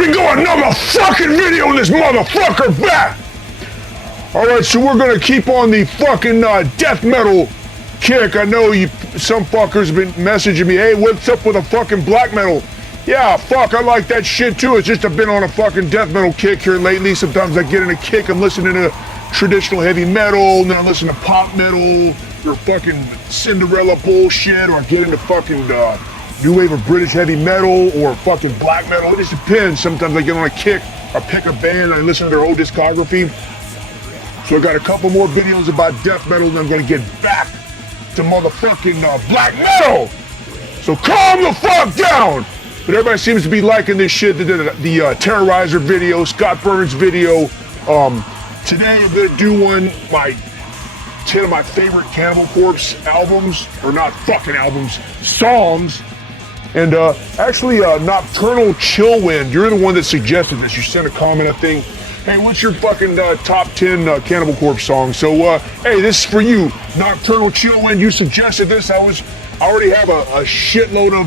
we go, another fucking video in this motherfucker back! Alright, so we're gonna keep on the fucking death metal kick. I know some fuckers have been messaging me, hey, what's up with a fucking black metal? Yeah, fuck, I like that shit too. It's just I've been on a fucking death metal kick here lately. Sometimes I get in a kick, I'm listening to traditional heavy metal, and then I listen to pop metal, or fucking Cinderella bullshit, or I get into fucking new wave of British heavy metal, or fucking black metal. It just depends. Sometimes I get on a kick, or pick a band, and I listen to their whole discography. So I got a couple more videos about death metal, and I'm gonna get back to motherfucking black metal. So calm the fuck down. But everybody seems to be liking this shit. The Terrorizer video, Scott Burns video. Today I'm gonna do 10 of my favorite Cannibal Corpse albums, or not fucking albums, songs. And actually, Nocturnal Chillwind, you're the one that suggested this. You sent a comment, I think. Hey, what's your fucking top 10 Cannibal Corpse songs? So, hey, this is for you. Nocturnal Chillwind, you suggested this. I already have a shitload of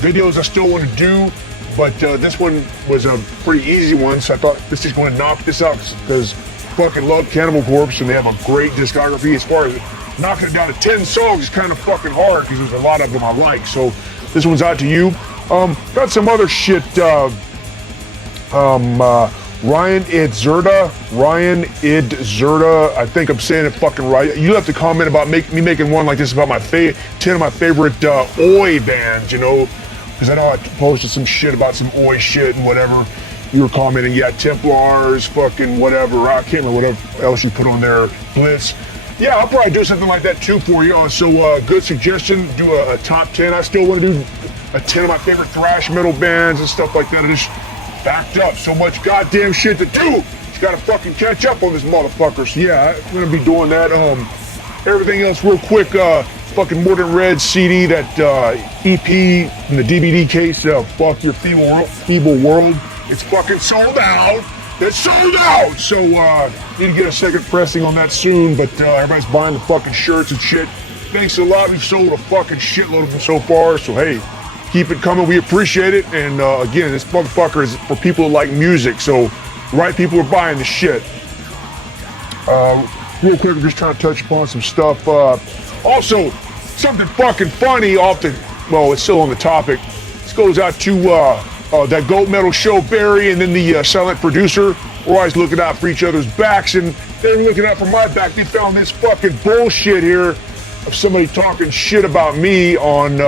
videos I still want to do, but this one was a pretty easy one, so I thought this is going to knock this out, because fucking love Cannibal Corpse, and they have a great discography. As far as knocking it down to 10 songs is kind of fucking hard, because there's a lot of them I like, so this one's out to you. Got some other shit, Ryan Idzerda, I think I'm saying it fucking right. You left a comment about me making one like this about my 10 of my favorite Oi bands, you know, because I know I posted some shit about some Oi shit and whatever. You were commenting, yeah, Templars, fucking whatever, I can't remember whatever else you put on there, Blitz. Yeah, I'll probably do something like that too for you. So good suggestion, do a top 10. I still want to do a 10 of my favorite thrash metal bands and stuff like that. I just backed up, so much goddamn shit to do. Just gotta fucking catch up on this motherfucker. So yeah, I'm gonna be doing that. Everything else real quick, fucking Mordant Rhed CD, that EP in the DVD case, Fuck Your Feeble World. It's fucking sold out. It's sold out! So, need to get a second pressing on that soon, but everybody's buying the fucking shirts and shit. Thanks a lot, we've sold a fucking shitload of them so far, so hey, keep it coming, we appreciate it. And again, this motherfucker is for people who like music, so right people are buying the shit. Real quick, I'm just trying to touch upon some stuff. Also, something fucking funny well, it's still on the topic. This goes out to that Goat Metal Show, Barry, and then the silent producer. We're always looking out for each other's backs, and they were looking out for my back. They found this fucking bullshit here of somebody talking shit about me on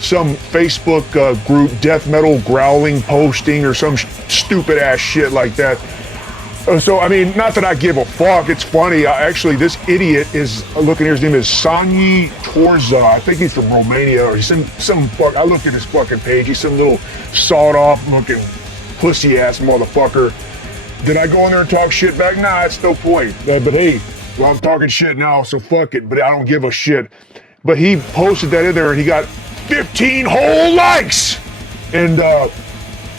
some Facebook group, death metal growling posting or some stupid ass shit like that. So, I mean, not that I give a fuck, it's funny. Actually, this idiot is, looking here, his name is Sanyi Torza. I think he's from Romania, or he's some fuck. I looked at his fucking page. He's some little sawed-off looking pussy-ass motherfucker. Did I go in there and talk shit back? Nah, it's no point. But hey, well, I'm talking shit now, so fuck it, but I don't give a shit. But he posted that in there, and he got 15 whole likes! And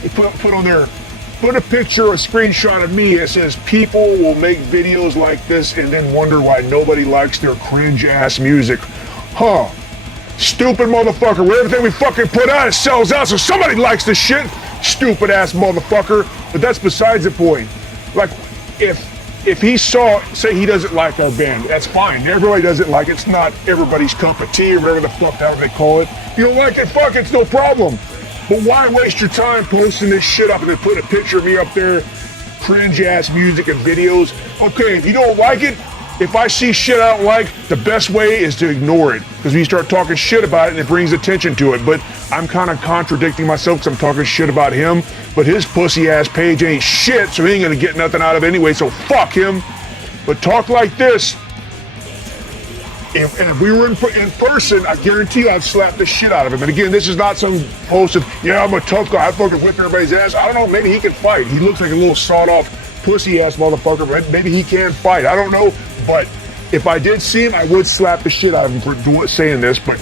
he put on there, put a picture, a screenshot of me. It says, people will make videos like this and then wonder why nobody likes their cringe-ass music. Huh. Stupid motherfucker. Where everything we fucking put out, it sells out, so somebody likes this shit. Stupid-ass motherfucker. But that's besides the point. Like, if he say he doesn't like our band, that's fine. Everybody doesn't like it. It's not everybody's cup of tea or whatever the fuck however they call it. If you don't like it, fuck it, it's no problem. But why waste your time posting this shit up and then put a picture of me up there, cringe-ass music and videos? Okay, if you don't like it, if I see shit I don't like, the best way is to ignore it. Because when you start talking shit about it, it brings attention to it. But I'm kind of contradicting myself because I'm talking shit about him. But his pussy-ass page ain't shit, so he ain't going to get nothing out of it anyway, so fuck him. But talk like this. If we were in person, I guarantee you I'd slap the shit out of him. And again, this is not some post of, yeah, I'm a tough guy, I fucking whip everybody's ass. I don't know, maybe he can fight. He looks like a little sawed-off pussy-ass motherfucker, but maybe he can fight. I don't know, but if I did see him, I would slap the shit out of him for saying this, but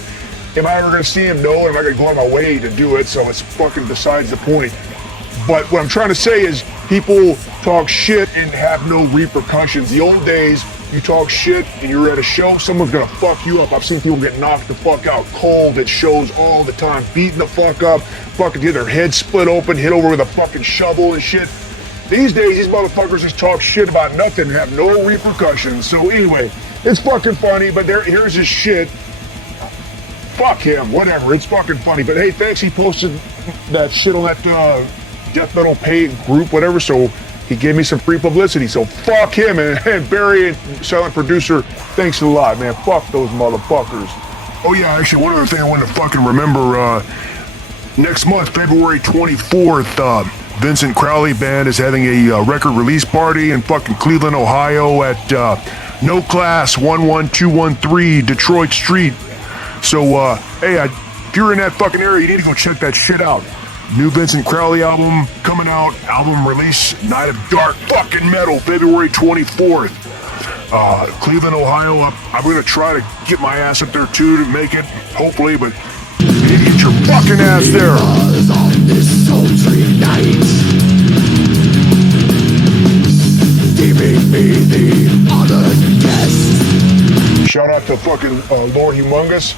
am I ever going to see him? No, and am I going to go out of my way to do it? So it's fucking besides the point. But what I'm trying to say is people talk shit and have no repercussions. The old days, You talk shit and you're at a show, someone's gonna fuck you up. I've seen people get knocked the fuck out cold at shows all the time, beaten the fuck up, fucking get their head split open, hit over with a fucking shovel and shit. These days, these motherfuckers just talk shit about nothing and have no repercussions. So anyway, it's fucking funny, but here's his shit. Fuck him, whatever, it's fucking funny. But hey, thanks, he posted that shit on that death metal pay group, whatever, so he gave me some free publicity. So fuck him, and Barry, silent producer, thanks a lot, man. Fuck those motherfuckers. Oh yeah, actually, one other thing I wanted to fucking remember, next month, February 24th, Vincent Crowley Band is having a record release party in fucking Cleveland, Ohio at No Class 11213 Detroit Street. So, hey, if you're in that fucking area, you need to go check that shit out. New Vincent Crowley album coming out, album release, Night of Dark fucking Metal, February 24th. Cleveland, Ohio. I'm gonna try to get my ass up there too to make it, hopefully, but you need to get your fucking ass there. On this sultry night, giving me the honored guest. Shout out to fucking Lord Humongous.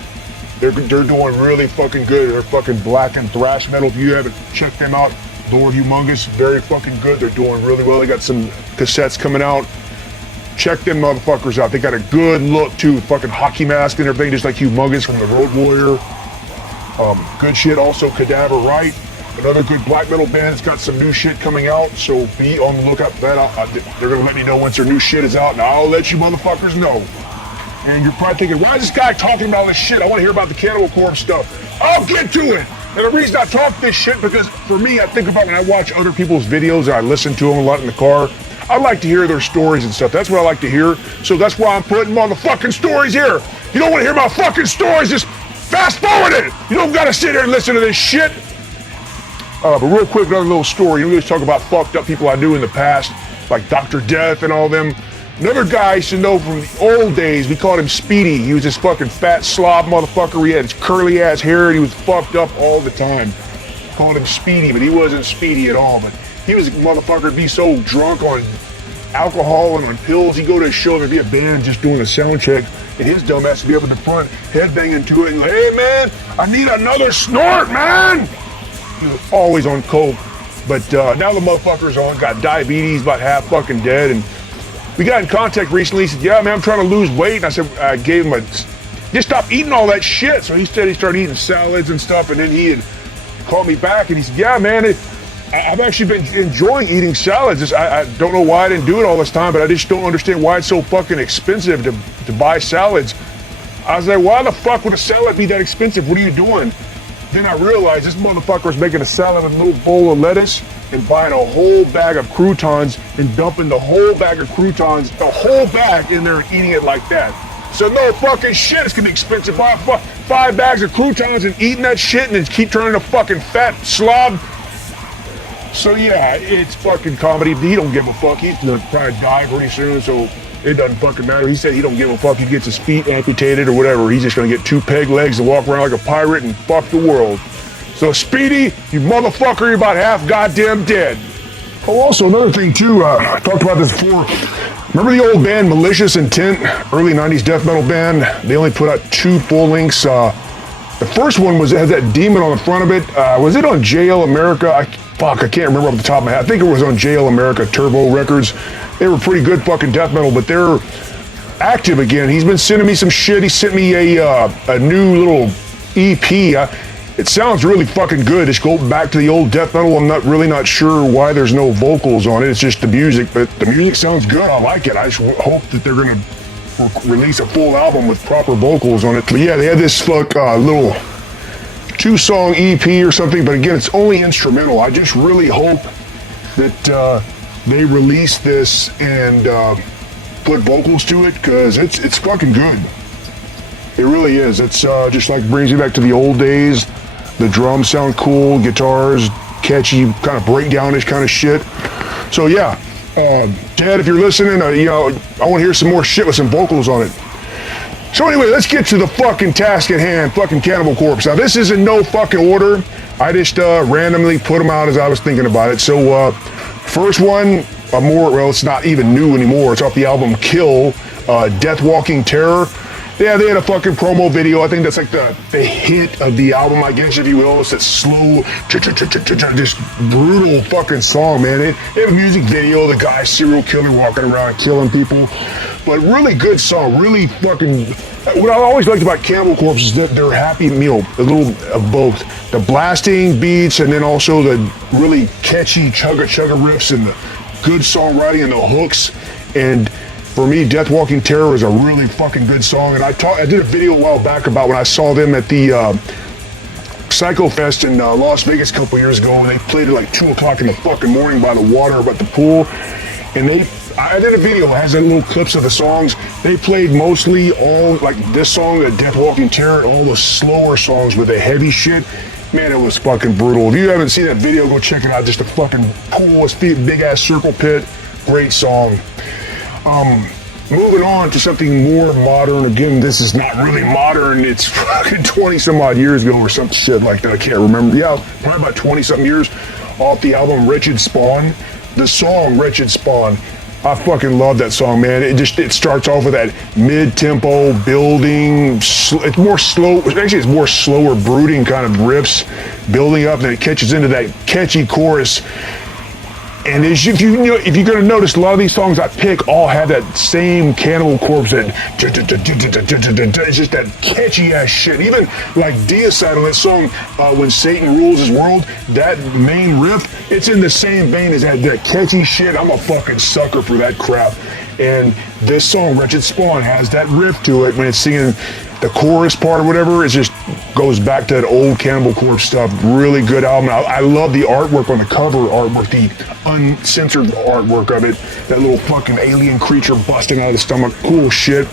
They're doing really fucking good. They're fucking black and thrash metal. If you haven't checked them out, Lord Humongous, very fucking good. They're doing really well. They got some cassettes coming out. Check them motherfuckers out. They got a good look too. Fucking hockey mask and everything, just like Humongous from the Road Warrior. Good shit. Also, Cadaver Right, another good black metal band. It's got some new shit coming out, so be on the lookout for that. They're gonna let me know once their new shit is out, and I'll let you motherfuckers know. And you're probably thinking, why is this guy talking about all this shit? I want to hear about the Cannibal Corpse stuff. I'll get to it. And the reason I talk this shit, because for me, I think about when I watch other people's videos and I listen to them a lot in the car, I like to hear their stories and stuff. That's what I like to hear. So that's why I'm putting motherfucking stories here. You don't want to hear about fucking stories, just fast forward it. You don't got to sit here and listen to this shit. But real quick, another little story. You always talk about fucked up people I knew in the past, like Dr. Death and all them. Another guy I used to know from the old days, we called him Speedy. He was this fucking fat slob motherfucker. He had his curly ass hair and he was fucked up all the time. Called him Speedy, but he wasn't speedy at all. But he was a motherfucker, be so drunk on alcohol and on pills. He'd go to a show, there'd be a band just doing a sound check, and his dumb ass would be up in the front, headbanging to it, and like, hey man, I need another snort, man! He was always on coke. But now the motherfucker's got diabetes, about half fucking dead, and we got in contact recently. He said, yeah, man, I'm trying to lose weight. And I said, I gave him just stop eating all that shit. So he said he started eating salads and stuff. And then he had called me back and he said, yeah, man, I've actually been enjoying eating salads. I don't know why I didn't do it all this time, but I just don't understand why it's so fucking expensive to buy salads. I was like, why the fuck would a salad be that expensive? What are you doing? Then I realized this motherfucker is making a salad with a little bowl of lettuce and buying a whole bag of croutons and dumping the whole bag of croutons, the whole bag in there and eating it like that. So no fucking shit, it's gonna be expensive. Buy 5 bags of croutons and eating that shit and then keep turning a fucking fat slob. So yeah, it's fucking comedy. He don't give a fuck. He's gonna probably die pretty soon, so it doesn't fucking matter. He said he don't give a fuck. He gets his feet amputated or whatever. He's just gonna get 2 peg legs and walk around like a pirate and fuck the world. So Speedy, you motherfucker, you're about half goddamn dead. Oh, also another thing too, I talked about this before. Remember the old band Malicious Intent, early 90s death metal band? They only put out 2 full lengths. The first one has that demon on the front of it. Was it on JL America? I can't remember off the top of my head. I think it was on JL America Turbo Records. They were pretty good fucking death metal, but they're active again. He's been sending me some shit. He sent me a new little EP. It sounds really fucking good. Just go back to the old death metal. I'm not sure why there's no vocals on it. It's just the music, but the music sounds good. I like it. I just hope that they're gonna release a full album with proper vocals on it. But yeah, they had this little 2-song EP or something, but again, it's only instrumental. I just really hope that they release this and put vocals to it, because it's fucking good. It really is. It's just like brings you back to the old days. The drums sound cool, guitars, catchy, kind of breakdownish kind of shit. So yeah, Dad, if you're listening, I want to hear some more shit with some vocals on it. So anyway, let's get to the fucking task at hand, fucking Cannibal Corpse. Now this is in no fucking order. I just randomly put them out as I was thinking about it. So first one, it's not even new anymore. It's off the album Kill. Death Walking Terror. Yeah, they had a fucking promo video. I think that's like the hit of the album, I guess, if you will. It's that slow, just brutal fucking song, man. They have a music video, the guy serial killer walking around killing people. But really good song, really fucking... What I always liked about Cannibal Corpse is that they're happy meal, a little of both. The blasting beats and then also the really catchy chugga-chugga riffs and the good songwriting and the hooks. And for me, Death Walking Terror is a really fucking good song. And I did a video a while back about when I saw them at the Psycho Fest in Las Vegas a couple years ago, and they played at like 2 o'clock in the fucking morning by the water, by the pool. And I did a video that has little clips of the songs. They played mostly all, like this song, the Death Walking Terror, all the slower songs with the heavy shit. Man, it was fucking brutal. If you haven't seen that video, go check it out. Just a fucking pool, big ass circle pit. Great song. Moving on to something more modern. Again, this is not really modern. It's fucking 20 some odd years ago or some shit like that. I can't remember. Yeah, probably about 20 something years off the album Wretched Spawn. The song Wretched Spawn. I fucking love that song, man. It starts off with that mid-tempo building. It's more slow. Actually, it's more slower, brooding kind of riffs building up, and then it catches into that catchy chorus. And if you're gonna notice, a lot of these songs I pick all have that same Cannibal Corpse, that it's just that catchy ass shit. Even like Deicide on that song, When Satan Rules His World, that main riff, it's in the same vein as that catchy shit. I'm a fucking sucker for that crap. And this song, Wretched Spawn, has that riff to it when it's singing the chorus part or whatever. It just goes back to that old Cannibal Corpse stuff. Really good album. I love the artwork on the cover artwork, the uncensored artwork of it. That little fucking alien creature busting out of the stomach. Cool shit.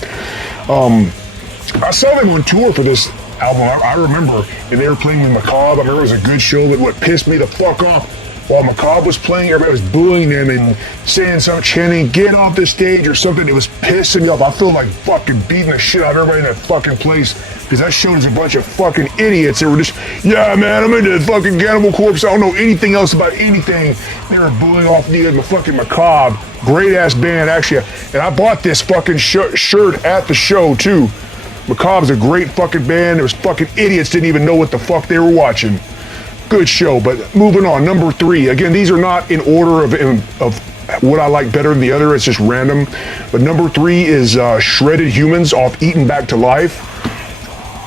I saw them on tour for this album. I remember, and they were playing with Macabre. I remember it was a good show, but what pissed me the fuck off, while Macabre was playing, everybody was booing them and saying something, chanting, "Get off the stage" or something. It was pissing me off. I feel like fucking beating the shit out of everybody in that fucking place, because that show was a bunch of fucking idiots. They were just, yeah, man, I'm into fucking Cannibal Corpse. I don't know anything else about anything. They were booing off the fucking Macabre. Great ass band, actually. And I bought this fucking shirt at the show, too. Macabre's a great fucking band. There was fucking idiots didn't even know what the fuck they were watching. Good show. But moving on, number 3. Again, these are not in order of what I like better than the other. It's just random. But number 3 is Shredded Humans off Eaten Back to Life.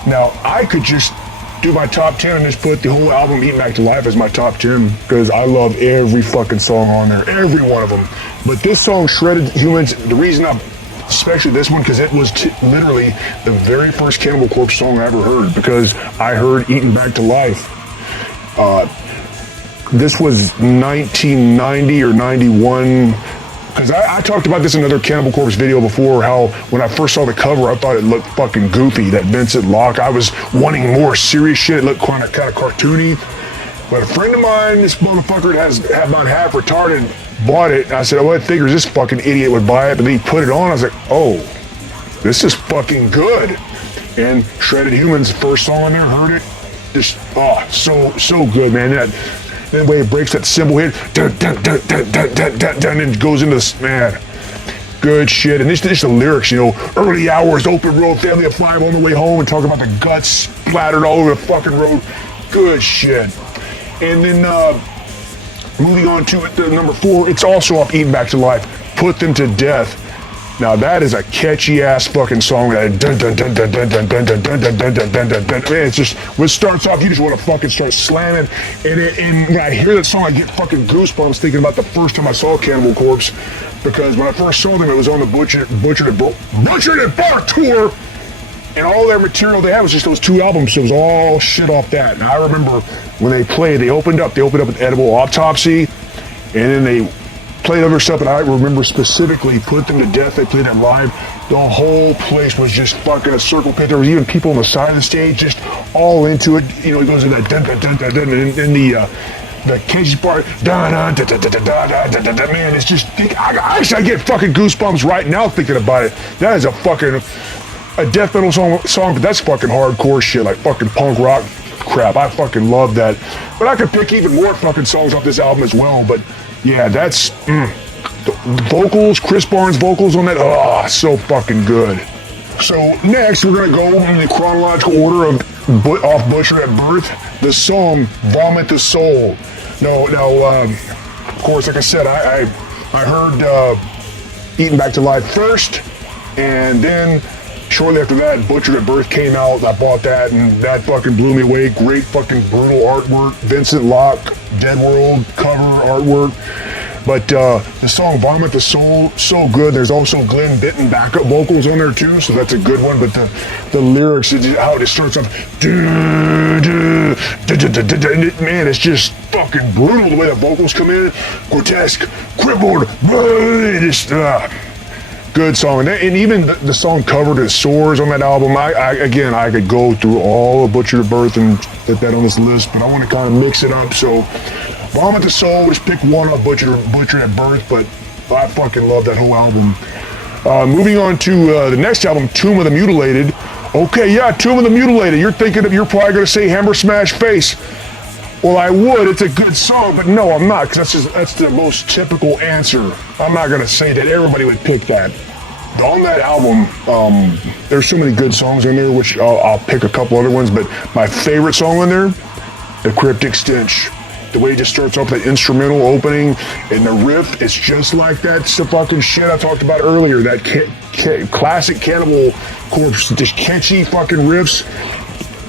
Now, I could just do my top 10 and just put the whole album Eaten Back to Life as my top 10, because I love every fucking song on there. Every one of them. But this song, Shredded Humans, the reason especially this one, because it was literally the very first Cannibal Corpse song I ever heard, because I heard Eaten Back to Life. This was 1990 or 91, because I talked about this in another Cannibal Corpse video before, how when I first saw the cover, I thought it looked fucking goofy, that Vincent Locke. I was wanting more serious shit. It looked kind of cartoony. But a friend of mine, this motherfucker had about half retarded, bought it. And I said, oh, I figures this fucking idiot would buy it. But then he put it on. I was like, oh, this is fucking good. And Shredded Humans, first song on there, heard it. Just, so good, man. That way it breaks that cymbal hit, dun, dun, dun, dun, dun, dun, dun, dun, and goes into this, man. Good shit. And just the lyrics, early hours, open road, family of 5 on the way home, and talk about the guts splattered all over the fucking road. Good shit. And then moving on to number 4, it's also off Eaten Back to Life, Put Them to Death. Now that is a catchy ass fucking song. Dun dun dun dun dun dun dun dun dun dun dun dun dun dun. Man, it's just when it starts off, you just want to fucking start slamming. And when I hear that song, I get fucking goosebumps thinking about the first time I saw Cannibal Corpse, because when I first saw them, it was on the Butchered and Bar tour, and all their material they had was just those 2 albums. So it was all shit off that. And I remember when they played, they opened up with Edible Autopsy, and then they played other stuff, and I remember specifically Put Them to Death. They played it live. The whole place was just fucking a circle pit. There was even people on the side of the stage just all into it. It goes in that dun dun dun dun dun, and then the catchy part, dun dun dun dun dun dun dun dun. Man, it's just, I get fucking goosebumps right now thinking about it. That is a death metal song, but that's fucking hardcore shit, like fucking punk rock crap. I fucking love that. But I could pick even more fucking songs off this album as well, but yeah, that's The vocals, Chris Barnes' vocals on that, so fucking good. So next, we're gonna go in the chronological order of off Butcher at Birth, the song "Vomit the Soul." Now, of course, like I said, I heard Eating Back to Life first, and then shortly after that, Butcher at Birth came out. I bought that, and that fucking blew me away. Great fucking brutal artwork, Vincent Locke, Dead World cover artwork. But the song "Vomit the Soul," so good. There's also Glenn Benton backup vocals on there too, so that's a good one. But the lyrics, how it starts off, man, it's just fucking brutal the way the vocals come in. Grotesque, crippled, just good song. And even the song "Covered in Sores" on that album. I could go through all of Butcher at Birth and put that on this list, but I want to kind of mix it up. So "Vomit the Soul," just pick one of Butcher at Birth, but I fucking love that whole album. Moving on to the next album, "Tomb of the Mutilated." Okay, yeah, "Tomb of the Mutilated." You're probably going to say "Hammer Smash Face." Well, I would. It's a good song, but no, I'm not, because that's the most typical answer. I'm not going to say that everybody would pick that. On that album, there's so many good songs in there, which I'll pick a couple other ones, but my favorite song on there, "The Cryptic Stench." The way it just starts off that instrumental opening and the riff, it's just like that fucking shit I talked about earlier. That classic Cannibal Corpse, just catchy fucking riffs.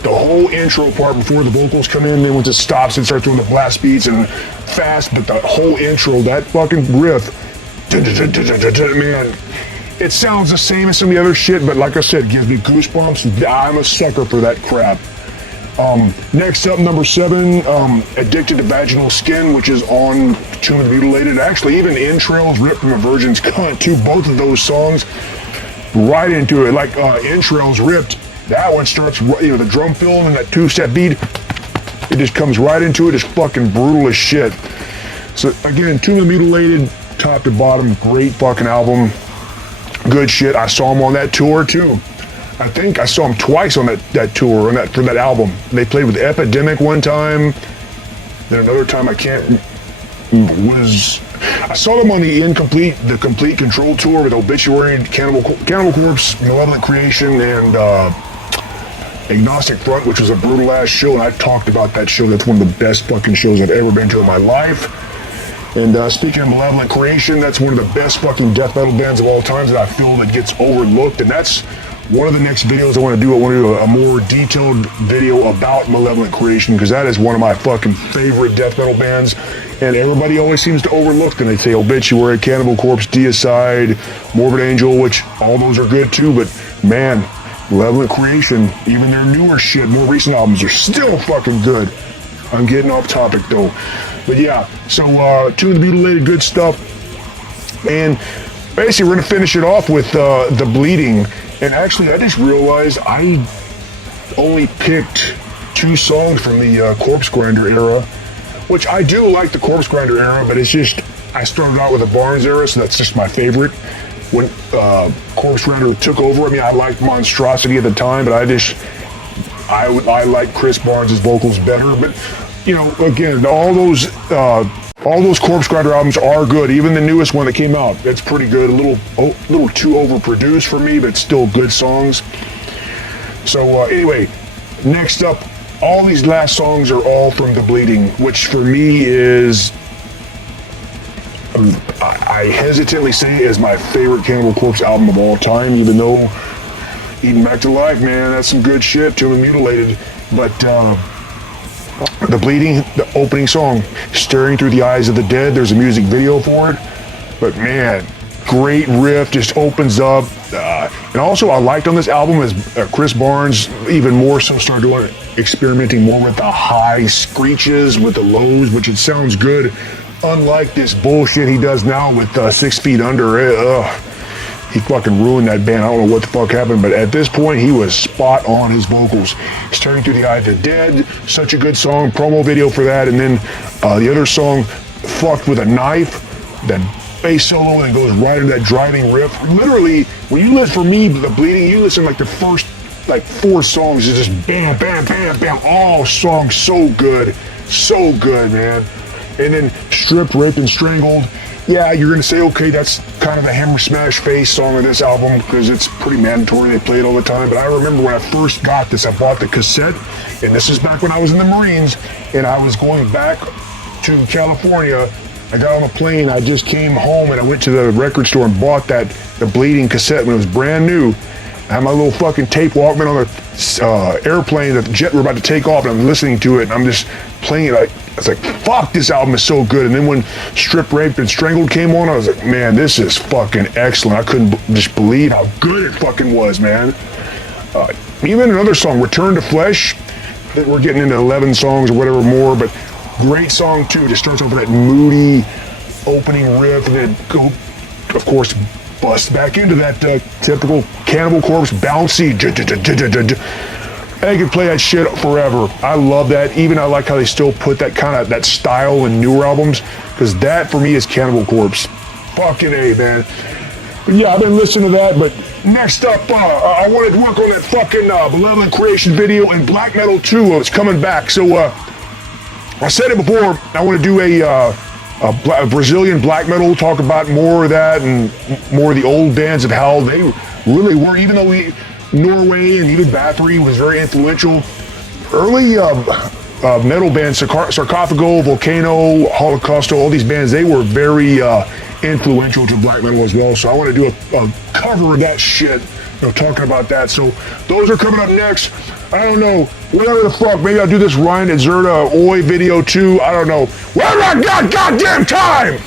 The whole intro part before the vocals come in, then once it stops and starts doing the blast beats and fast, but the whole intro, that fucking riff, man, it sounds the same as some of the other shit, but like I said, it gives me goosebumps. I'm a sucker for that crap. Next up, number 7, "Addicted to Vaginal Skin," which is on "Tomb of the Mutilated." Actually, even "Entrails," "Ripped from a Virgin's Cunt," too. Both of those songs, right into it. Like "Entrails," "Ripped," that one starts, the drum fill and that 2-step beat. It just comes right into it. It's fucking brutal as shit. So again, "Tomb of the Mutilated," top to bottom, great fucking album. Good shit. I saw him on that tour too. I think I saw them twice on that tour, for that album. They played with Epidemic one time, then another time I saw them on the Complete Control tour with Obituary, Cannibal Corpse, Malevolent Creation, and Agnostic Front, which was a brutal ass show, and I talked about that show. That's one of the best fucking shows I've ever been to in my life. And speaking of Malevolent Creation, that's one of the best fucking death metal bands of all time that I feel that gets overlooked, and that's one of the next videos I want to do. I want to do a more detailed video about Malevolent Creation, because that is one of my fucking favorite death metal bands, and everybody always seems to overlook them. They say Obituary, Cannibal Corpse, Deicide, Morbid Angel, which all those are good too, but man, Malevolent Creation, even their newer shit, more recent albums, are still fucking good. I'm getting off topic though. But yeah, so "Tomb of the Mutilated," good stuff. And basically we're going to finish it off with "The Bleeding." And actually, I just realized I only picked 2 songs from the Corpse Grinder era, which I do like the Corpse Grinder era, but it's just, I started out with the Barnes era, so that's just my favorite. When Corpse Grinder took over, I mean, I liked Monstrosity at the time, but I like Chris Barnes' vocals better. But, again, all those Corpse Grinder albums are good. Even the newest one that came out, it's pretty good. A little too overproduced for me, but still good songs. So anyway, next up, all these last songs are all from The Bleeding, which for me is, I hesitantly say, is my favorite Cannibal Corpse album of all time, even though Eating Back to Life, man, that's some good shit. Tomb of the Mutilated. But The Bleeding, the opening song, "Staring Through the Eyes of the Dead," there's a music video for it. But man, great riff, just opens up. And also I liked on this album is Chris Barnes even more so started experimenting more with the high screeches, with the lows, which it sounds good. Unlike this bullshit he does now with 6 Feet Under. He fucking ruined that band. I don't know what the fuck happened, but at this point, he was spot on his vocals. "Staring Through the Eye of the Dead," such a good song. Promo video for that. And then the other song, "Fucked with a Knife," that bass solo that goes right into that driving riff. Literally, when you listen, for me, The Bleeding, you listen like the first 4 songs is just bam, bam, bam, bam. All songs so good, man. And then "Stripped, Raped, and Strangled." yeah, you're gonna say, okay, that's kind of the Hammer Smash Face song of this album because it's pretty mandatory. They play it all the time. But I remember when I first got this, I bought the cassette, and this is back when I was in the Marines, and I was going back to California. I got on a plane. I just came home, and I went to the record store and bought the Bleeding cassette when it was brand new. I had my little fucking tape Walkman on the airplane. The jet were about to take off, and I'm listening to it, and I'm just playing it. I was like, fuck, this album is so good. And then when Stripped, Raped, and Strangled came on, I was like, man, this is fucking excellent. I couldn't just believe how good it fucking was, man. Even another song, Return to Flesh, that we're getting into 11 songs or whatever more, but great song too. It just starts off with that moody opening riff, and then go, of course, bust back into that typical Cannibal Corpse bouncy. I could play that shit forever. I love that. Even I like how they still put that kind of that style in newer albums, because that for me is Cannibal Corpse. Fucking A, man. But yeah, I've been listening to that. But next up, I wanted to work on that fucking Malevolent Creation video and Black Metal 2. It's coming back. So I said it before. I want to do a Brazilian black metal, talk about more of that and more of the old bands of how they really were, even though Norway and even Bathory was very influential. Early metal bands, Sarcophago, Volcano, Holocausto, all these bands, they were very influential to black metal as well. So I want to do a cover of that shit, talking about that. So those are coming up next. I don't know, whatever the fuck. Maybe I'll do this Ryan and Zerda Oi video too. I don't know. Whatever I got goddamn time!